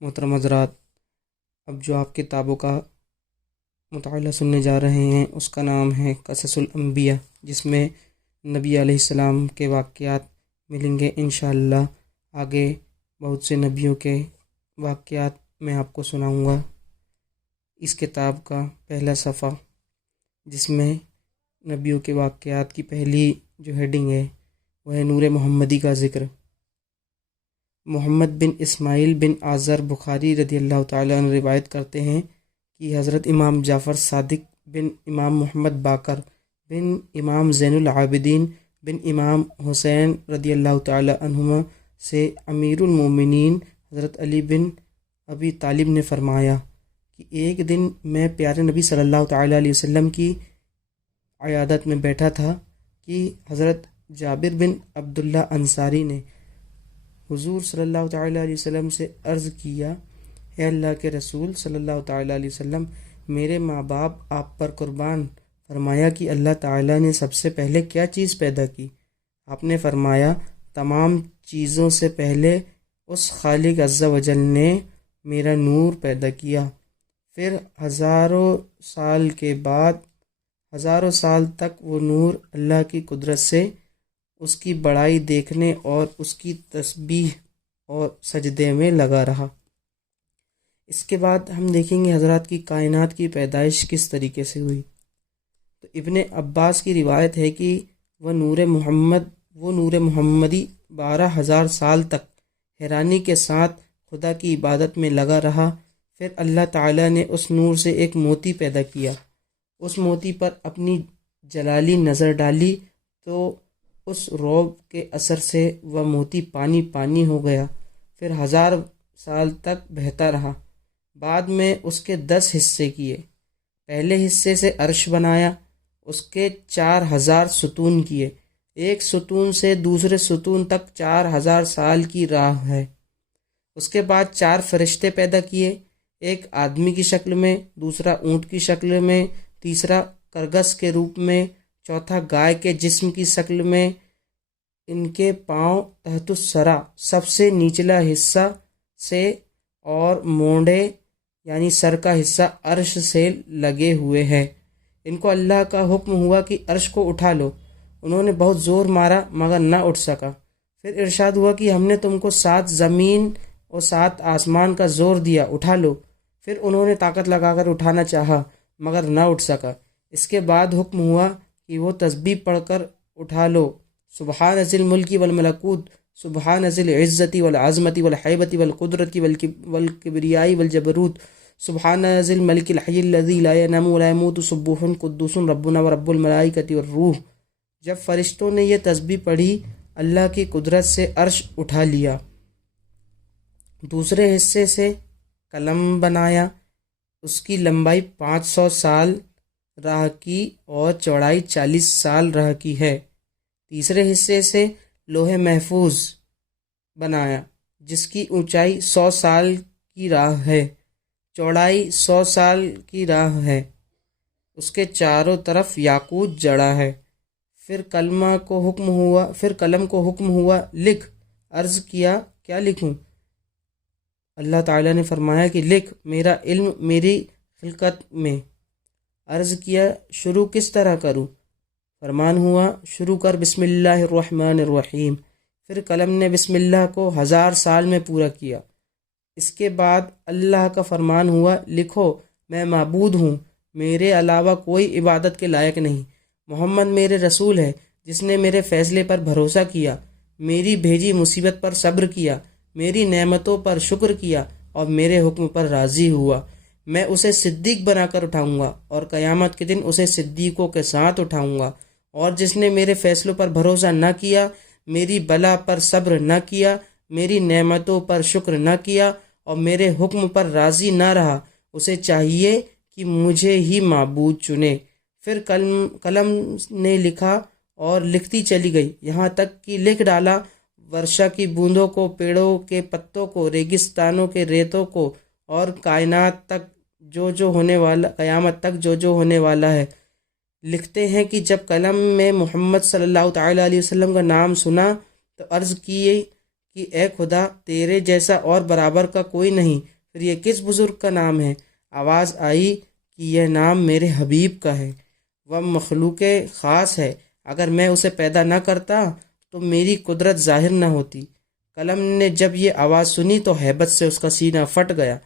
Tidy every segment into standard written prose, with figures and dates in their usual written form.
محترم حضرات، اب جو آپ کتابوں کا مطالعہ سننے جا رہے ہیں اس کا نام ہے قصص الانبیاء، جس میں نبی علیہ السلام کے واقعات ملیں گے انشاءاللہ۔ آگے بہت سے نبیوں کے واقعات میں آپ کو سناؤں گا۔ اس کتاب کا پہلا صفحہ جس میں نبیوں کے واقعات کی پہلی جو ہیڈنگ ہے وہ ہے نور محمدی کا ذکر۔ محمد بن اسماعیل بن آذر بخاری رضی اللہ تعالیٰ عنہ روایت کرتے ہیں کہ حضرت امام جعفر صادق بن امام محمد باقر بن امام زین العابدین بن امام حسین رضی اللہ تعالیٰ عنہما سے امیر المومنین حضرت علی بن ابی طالب نے فرمایا کہ ایک دن میں پیارے نبی صلی اللہ تعالیٰ علیہ وسلم کی عیادت میں بیٹھا تھا کہ حضرت جابر بن عبداللہ انصاری نے حضور صلی اللہ تعالیٰ علیہ وسلم سے عرض کیا، اے اللہ کے رسول صلی اللہ تعالیٰ علیہ وسلم، میرے ماں باپ آپ پر قربان۔ فرمایا کہ اللہ تعالیٰ نے سب سے پہلے کیا چیز پیدا کی؟ آپ نے فرمایا، تمام چیزوں سے پہلے اس خالق عز و جل نے میرا نور پیدا کیا، پھر ہزاروں سال تک وہ نور اللہ کی قدرت سے اس کی بڑائی دیکھنے اور اس کی تسبیح اور سجدے میں لگا رہا۔ اس کے بعد ہم دیکھیں گے حضرات کی کائنات کی پیدائش کس طریقے سے ہوئی۔ تو ابن عباس کی روایت ہے کہ وہ نور محمدی 12,000 سال تک حیرانی کے ساتھ خدا کی عبادت میں لگا رہا۔ پھر اللہ تعالیٰ نے اس نور سے ایک موتی پیدا کیا، اس موتی پر اپنی جلالی نظر ڈالی تو اس روب کے اثر سے وہ موتی پانی ہو گیا، پھر 1000 سال تک بہتا رہا۔ بعد میں اس کے 10 حصے کیے۔ پہلے حصے سے عرش بنایا، اس کے 4000 ستون کیے، ایک ستون سے دوسرے ستون تک 4000 سال کی راہ ہے۔ اس کے بعد 4 فرشتے پیدا کیے، ایک آدمی کی شکل میں، دوسرا اونٹ کی شکل میں، تیسرا کرگس کے روپ میں، چوتھا گائے کے جسم کی شکل میں۔ ان کے پاؤں تحت الثری سب سے نچلا حصہ سے اور مونڈے یعنی سر کا حصہ عرش سے لگے ہوئے ہیں۔ ان کو اللہ کا حکم ہوا کہ عرش کو اٹھا لو۔ انہوں نے بہت زور مارا مگر نہ اٹھ سکا۔ پھر ارشاد ہوا کہ ہم نے تم کو 7 زمین اور 7 آسمان کا زور دیا، اٹھا لو۔ پھر انہوں نے طاقت لگا کر اٹھانا چاہا مگر نہ اٹھ سکا۔ اس کے بعد حکم ہوا کہ وہ تسبیح پڑھ کر اٹھا لو، سبحان ذی الملک والملکوت، سبحان ذی العزت والعظمت والحیبت والقدرت والکبریاء والجبروت، سبحان ذی الملک الحی الذی لا ینام ولا یموت، سبوح قدوس ربنا ورب الملائکۃ والروح۔ جب فرشتوں نے یہ تسبیح پڑھی، اللہ کی قدرت سے عرش اٹھا لیا۔ دوسرے حصے سے قلم بنایا، اس کی لمبائی 500 سال راہ کی اور چوڑائی 40 سال راہ کی ہے۔ تیسرے حصے سے لوح محفوظ بنایا، جس کی اونچائی 100 سال کی راہ ہے، چوڑائی 100 سال کی راہ ہے، اس کے چاروں طرف یاقوت جڑا ہے۔ پھر قلم کو حکم ہوا لکھ۔ عرض کیا کیا لکھوں؟ اللہ تعالیٰ نے فرمایا کہ لکھ، میرا علم میری خلقت میں۔ عرض کیا شروع کس طرح کروں؟ فرمان ہوا شروع کر بسم اللہ الرحمن الرحیم۔ پھر قلم نے بسم اللہ کو 1000 سال میں پورا کیا۔ اس کے بعد اللہ کا فرمان ہوا لکھو، میں معبود ہوں، میرے علاوہ کوئی عبادت کے لائق نہیں۔ محمد میرے رسول ہے جس نے میرے فیصلے پر بھروسہ کیا، میری بھیجی مصیبت پر صبر کیا، میری نعمتوں پر شکر کیا اور میرے حکم پر راضی ہوا۔ میں اسے صدیق بنا کر اٹھاؤں گا اور قیامت کے دن اسے صدیقوں کے ساتھ اٹھاؤں گا۔ اور جس نے میرے فیصلوں پر بھروسہ نہ کیا، میری بلا پر صبر نہ کیا، میری نعمتوں پر شکر نہ کیا اور میرے حکم پر راضی نہ رہا، اسے چاہیے کہ مجھے ہی معبود چنے۔ پھر قلم نے لکھا اور لکھتی چلی گئی، یہاں تک کہ لکھ ڈالا ورشا کی بوندوں کو، پیڑوں کے پتوں کو، ریگستانوں کے ریتوں کو، اور کائنات تک قیامت تک جو ہونے والا ہے۔ لکھتے ہیں کہ جب قلم میں محمد صلی اللہ تعالیٰ علیہ وسلم کا نام سنا تو عرض کی کہ اے خدا تیرے جیسا اور برابر کا کوئی نہیں، پھر یہ کس بزرگ کا نام ہے؟ آواز آئی کہ یہ نام میرے حبیب کا ہے، وہ مخلوق خاص ہے، اگر میں اسے پیدا نہ کرتا تو میری قدرت ظاہر نہ ہوتی۔ قلم نے جب یہ آواز سنی تو ہیبت سے اس کا سینہ پھٹ گیا۔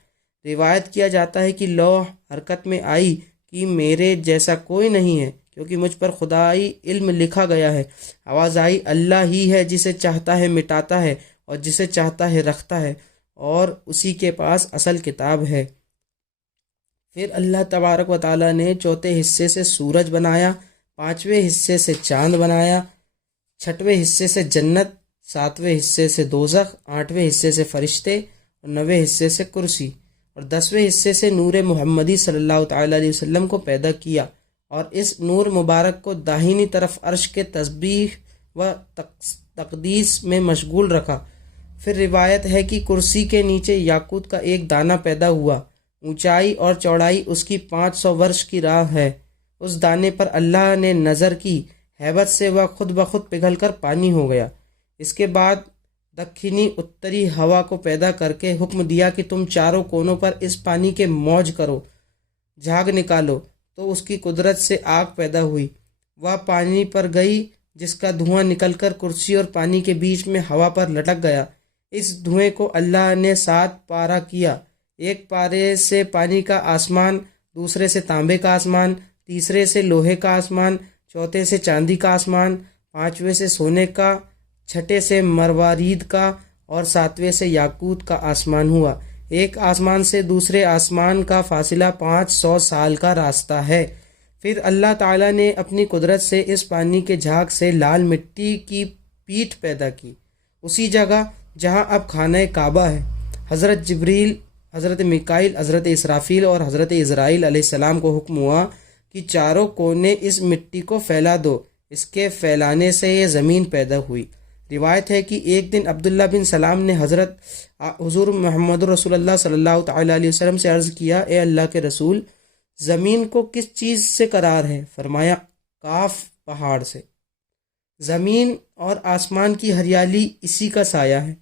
روایت کیا جاتا ہے کہ لوح حرکت میں آئی کہ میرے جیسا کوئی نہیں ہے، کیونکہ مجھ پر خدائی علم لکھا گیا ہے۔ آواز آئی اللہ ہی ہے جسے چاہتا ہے مٹاتا ہے اور جسے چاہتا ہے رکھتا ہے، اور اسی کے پاس اصل کتاب ہے۔ پھر اللہ تبارک و تعالیٰ نے چوتھے حصے سے سورج بنایا، پانچویں حصے سے چاند بنایا، چھٹویں حصے سے جنت، ساتویں حصے سے دوزخ، آٹھویں حصے سے فرشتے اور نویں حصے سے کرسی، اور 10ویں حصے سے نور محمدی صلی اللہ تعالیٰ علیہ وسلم کو پیدا کیا، اور اس نور مبارک کو داہنی طرف عرش کے تسبیح و تقدیس میں مشغول رکھا۔ پھر روایت ہے کہ کرسی کے نیچے یاقوت کا ایک دانہ پیدا ہوا، اونچائی اور چوڑائی اس کی 500 ورش کی راہ ہے۔ اس دانے پر اللہ نے نظر کی، ہیبت سے وہ خود بخود پگھل کر پانی ہو گیا۔ اس کے بعد دکھنی اتری ہوا کو پیدا کر کے حکم دیا کہ تم چاروں کونوں پر اس پانی کے موج کرو، جھاگ نکالو، تو اس کی قدرت سے آگ پیدا ہوئی، وہ پانی پر گئی، جس کا دھواں نکل کر کرسی اور پانی کے بیچ میں ہوا پر لٹک گیا۔ اس دھوئیں کو اللہ نے 7 پارہ کیا، ایک پارے سے پانی کا آسمان، دوسرے سے تانبے کا آسمان، تیسرے سے لوہے کا آسمان، چوتھے سے چاندی کا آسمان، پانچویں سے سونے کا، چھٹے سے مروارید کا، اور ساتویں سے یاقوت کا آسمان ہوا۔ ایک آسمان سے دوسرے آسمان کا فاصلہ 500 سال کا راستہ ہے۔ پھر اللہ تعالیٰ نے اپنی قدرت سے اس پانی کے جھاگ سے لال مٹی کی پیٹھ پیدا کی، اسی جگہ جہاں اب خانہ کعبہ ہے۔ حضرت جبریل، حضرت میکائیل، حضرت اسرافیل اور حضرت عزرائیل علیہ السلام کو حکم ہوا کہ چاروں کونے اس مٹی کو پھیلا دو۔ اس کے پھیلانے سے یہ زمین پیدا ہوئی۔ روایت ہے کہ ایک دن عبداللہ بن سلام نے حضور محمد رسول اللہ صلی اللہ تعالیٰ علیہ وسلم سے عرض کیا، اے اللہ کے رسول، زمین کو کس چیز سے قرار ہے؟ فرمایا کاف پہاڑ سے۔ زمین اور آسمان کی ہریالی اسی کا سایہ ہے۔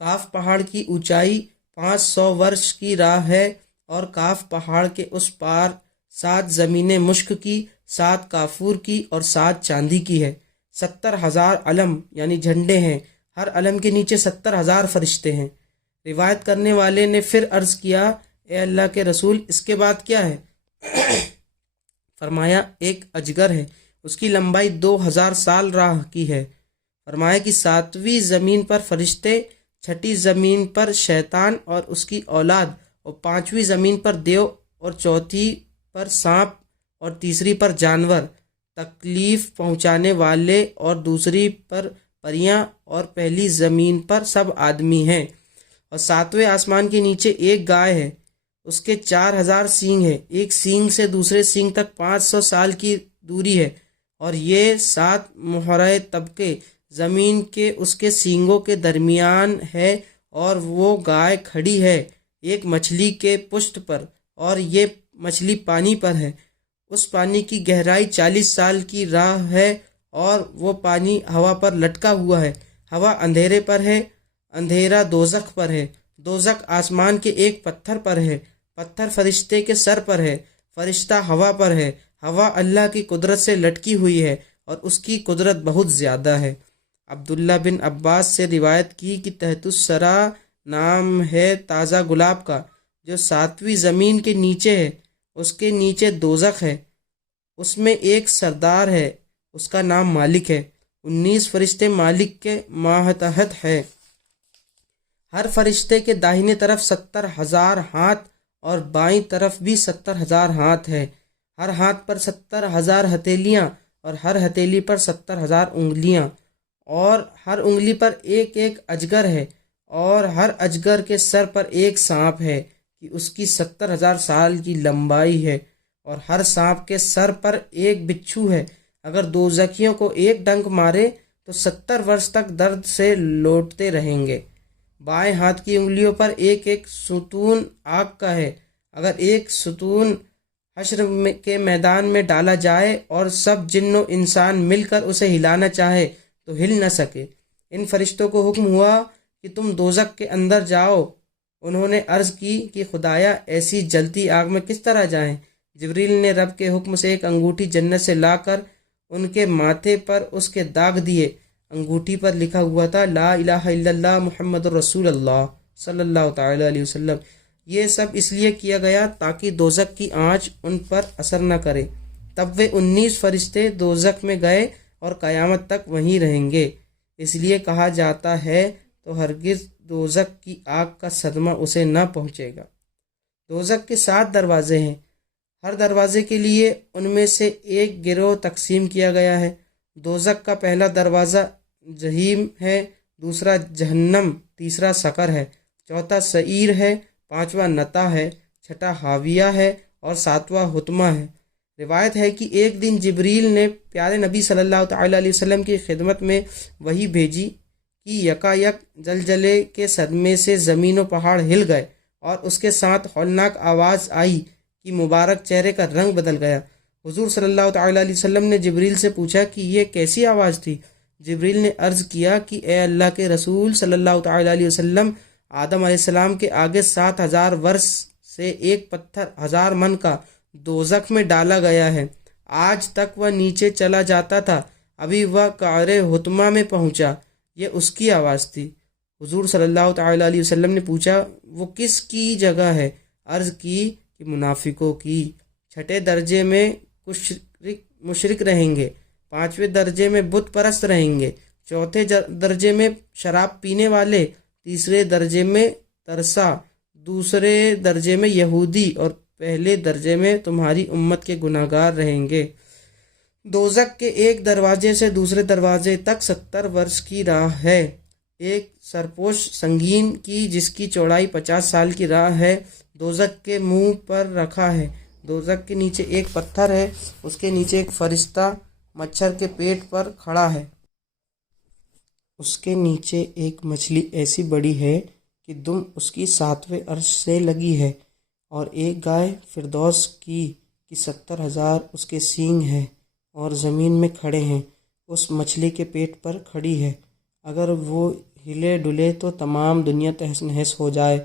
کاف پہاڑ کی اونچائی 500 ورش کی راہ ہے، اور کاف پہاڑ کے اس پار 7 زمینیں مشک کی، 7 کافور کی اور 7 چاندی کی ہے۔ 70,000 علم یعنی جھنڈے ہیں، ہر علم کے نیچے 70,000 فرشتے ہیں۔ روایت کرنے والے نے پھر عرض کیا، اے اللہ کے رسول، اس کے بعد کیا ہے؟ فرمایا ایک اجگر ہے، اس کی لمبائی 2000 سال راہ کی ہے۔ فرمایا کہ 7ویں زمین پر فرشتے، 6ٹی زمین پر شیطان اور اس کی اولاد، اور 5ویں زمین پر دیو، اور 4تھی پر سانپ، اور تیسری پر جانور تکلیف پہنچانے والے، اور دوسری پر پریاں، اور پہلی زمین پر سب آدمی ہیں۔ اور 7ویں آسمان کے نیچے ایک گائے ہے، اس کے 4000 سینگ ہیں، ایک سینگ سے دوسرے سینگ تک 500 سال کی دوری ہے، اور یہ 7 محرۂ طبقے زمین کے اس کے سینگوں کے درمیان ہے، اور وہ گائے کھڑی ہے ایک مچھلی کے پشت پر، اور یہ مچھلی پانی پر ہے۔ اس پانی کی گہرائی 40 سال کی راہ ہے، اور وہ پانی ہوا پر لٹکا ہوا ہے۔ ہوا اندھیرے پر ہے، اندھیرا دوزخ پر ہے، دوزخ آسمان کے ایک پتھر پر ہے، پتھر فرشتے کے سر پر ہے، فرشتہ ہوا پر ہے، ہوا اللہ کی قدرت سے لٹکی ہوئی ہے، اور اس کی قدرت بہت زیادہ ہے۔ عبداللہ بن عباس سے روایت کی کہ تحت الثری نام ہے تازہ گلاب کا، جو 7ویں زمین کے نیچے ہے، اس کے نیچے دوزخ ہے، اس میں ایک سردار ہے، اس کا نام مالک ہے، 19 فرشتے مالک کے ماتحت ہیں۔ ہر فرشتے کے داہنے طرف 70,000 ہاتھ اور بائیں طرف بھی 70,000 ہاتھ ہے، ہر ہاتھ پر 70,000 ہتھیلیاں، اور ہر ہتھیلی پر 70,000 انگلیاں، اور ہر انگلی پر ایک ایک اجگر ہے، اور ہر اجگر کے سر پر ایک سانپ ہے کہ اس کی 70,000 سال کی لمبائی ہے، اور ہر سانپ کے سر پر ایک بچھو ہے۔ اگر دوزخیوں کو ایک ڈنک مارے تو 70 برس تک درد سے لوٹتے رہیں گے۔ بائیں ہاتھ کی انگلیوں پر ایک ایک ستون آگ کا ہے، اگر ایک ستون حشر کے میدان میں ڈالا جائے اور سب جن و انسان مل کر اسے ہلانا چاہے تو ہل نہ سکے۔ ان فرشتوں کو حکم ہوا کہ تم دوزخ کے اندر جاؤ۔ انہوں نے عرض کی کہ خدایا ایسی جلتی آگ میں کس طرح جائیں؟ جبریل نے رب کے حکم سے ایک انگوٹھی جنت سے لا کر ان کے ماتھے پر اس کے داغ دیے۔ انگوٹھی پر لکھا ہوا تھا لا الہ الا اللہ محمد الرسول اللہ صلی اللہ تعالی علیہ وسلم۔ یہ سب اس لیے کیا گیا تاکہ دوزخ کی آنچ ان پر اثر نہ کرے۔ تب وہ 19 فرشتے دوزخ میں گئے اور قیامت تک وہیں رہیں گے۔ اس لیے کہا جاتا ہے تو ہرگز دوزخ کی آگ کا صدمہ اسے نہ پہنچے گا۔ دوزخ کے 7 دروازے ہیں، ہر دروازے کے لیے ان میں سے ایک گروہ تقسیم کیا گیا ہے۔ دوزخ کا پہلا دروازہ جہنم ہے، دوسرا جہنم، تیسرا سقر ہے، چوتھا سعیر ہے، پانچواں نتا ہے، چھٹا حاویہ ہے اور ساتواں حطمہ ہے۔ روایت ہے کہ ایک دن جبریل نے پیارے نبی صلی اللہ تعالی علیہ وسلم کی خدمت میں وحی بھیجی کہ یکایک زلزلے کے صدمے سے زمین و پہاڑ ہل گئے اور اس کے ساتھ ہولناک آواز آئی کہ مبارک چہرے کا رنگ بدل گیا۔ حضور صلی اللہ تعالی علیہ وسلم نے جبریل سے پوچھا کہ یہ کیسی آواز تھی؟ جبریل نے عرض کیا کہ اے اللہ کے رسول صلی اللہ تعالی علیہ وسلم، آدم علیہ السلام کے آگے 7000 برس سے ایک پتھر 1000 من کا دوزخ میں ڈالا گیا ہے، آج تک وہ نیچے چلا جاتا تھا، ابھی وہ قعر حطمہ میں پہنچا، یہ اس کی آواز تھی۔ حضور صلی اللہ تعالی علیہ وسلم نے پوچھا وہ کس کی جگہ ہے؟ عرض کی کہ منافقوں کی۔ چھٹے درجے میں کچھ مشرک رہیں گے، پانچویں درجے میں بت پرست رہیں گے، چوتھے درجے میں شراب پینے والے، تیسرے درجے میں ترسا، دوسرے درجے میں یہودی اور پہلے درجے میں تمہاری امت کے گناہ گار رہیں گے۔ دوزخ کے ایک دروازے سے دوسرے دروازے تک 70 برس کی راہ ہے، ایک سرپوش سنگین کی جس کی چوڑائی 50 سال کی راہ ہے دوزخ کے منہ پر رکھا ہے۔ دوزخ کے نیچے ایک پتھر ہے، اس کے نیچے ایک فرشتہ مچھر کے پیٹ پر کھڑا ہے، اس کے نیچے ایک مچھلی ایسی بڑی ہے کہ دم اس کی 7ویں عرش سے لگی ہے، اور ایک گائے فردوس کی 70,000 اس کے سینگ ہیں اور زمین میں کھڑے ہیں، اس مچھلی کے پیٹ پر کھڑی ہے، اگر وہ ہلے ڈلے تو تمام دنیا تہس نہس ہو جائے۔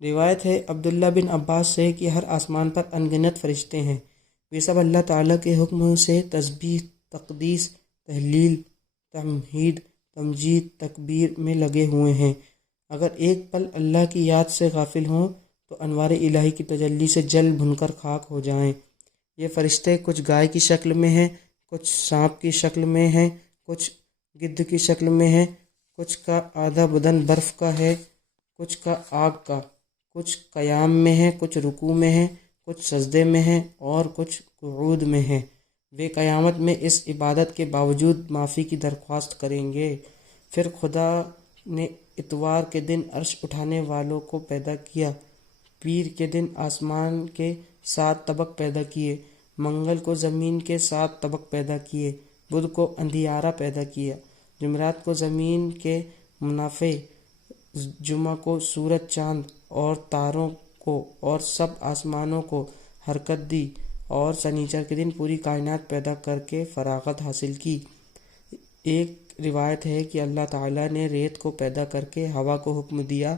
روایت ہے عبداللہ بن عباس سے کہ ہر آسمان پر انگنت فرشتے ہیں، وہ سب اللہ تعالیٰ کے حکم سے تسبیح، تقدیس، تحلیل، تحمید، تمجید، تکبیر میں لگے ہوئے ہیں۔ اگر ایک پل اللہ کی یاد سے غافل ہوں تو انوار الہی کی تجلی سے جل بھن کر خاک ہو جائیں۔ یہ فرشتے کچھ گائے کی شکل میں ہیں، کچھ سانپ کی شکل میں ہیں، کچھ گدھ کی شکل میں ہیں، کچھ کا آدھا بدن برف کا ہے، کچھ کا آگ کا، کچھ قیام میں ہیں، کچھ رکوع میں ہیں، کچھ سجدے میں ہیں اور کچھ قعود میں ہیں۔ وہ قیامت میں اس عبادت کے باوجود معافی کی درخواست کریں گے۔ پھر خدا نے اتوار کے دن عرش اٹھانے والوں کو پیدا کیا، پیر کے دن آسمان کے 7 طبق پیدا کیے، منگل کو زمین کے 7 طبق پیدا کیے، بدھ کو اندھیارا پیدا کیا، جمعرات کو زمین کے منافع، جمعہ کو سورج، چاند اور تاروں کو اور سب آسمانوں کو حرکت دی، اور سنیچر کے دن پوری کائنات پیدا کر کے فراغت حاصل کی۔ ایک روایت ہے کہ اللہ تعالیٰ نے ریت کو پیدا کر کے ہوا کو حکم دیا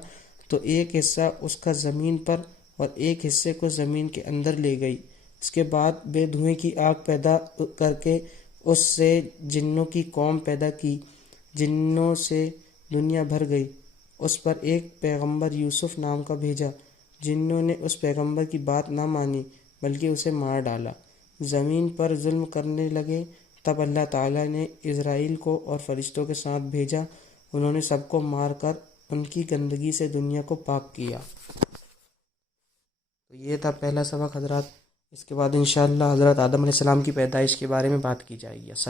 تو ایک حصہ اس کا زمین پر اور ایک حصے کو زمین کے اندر لے گئی۔ اس کے بعد بے دھوئیں کی آگ پیدا کر کے اس سے جنوں کی قوم پیدا کی، جنوں سے دنیا بھر گئی۔ اس پر ایک پیغمبر یوسف نام کا بھیجا، جنوں نے اس پیغمبر کی بات نہ مانی بلکہ اسے مار ڈالا۔ زمین پر ظلم کرنے لگے، تب اللہ تعالیٰ نے اسرائیل کو اور فرشتوں کے ساتھ بھیجا، انہوں نے سب کو مار کر ان کی گندگی سے دنیا کو پاک کیا۔ تو یہ تھا پہلا سبق حضرات، اس کے بعد انشاءاللہ حضرت آدم علیہ السلام کی پیدائش کے بارے میں بات کی جائے گی۔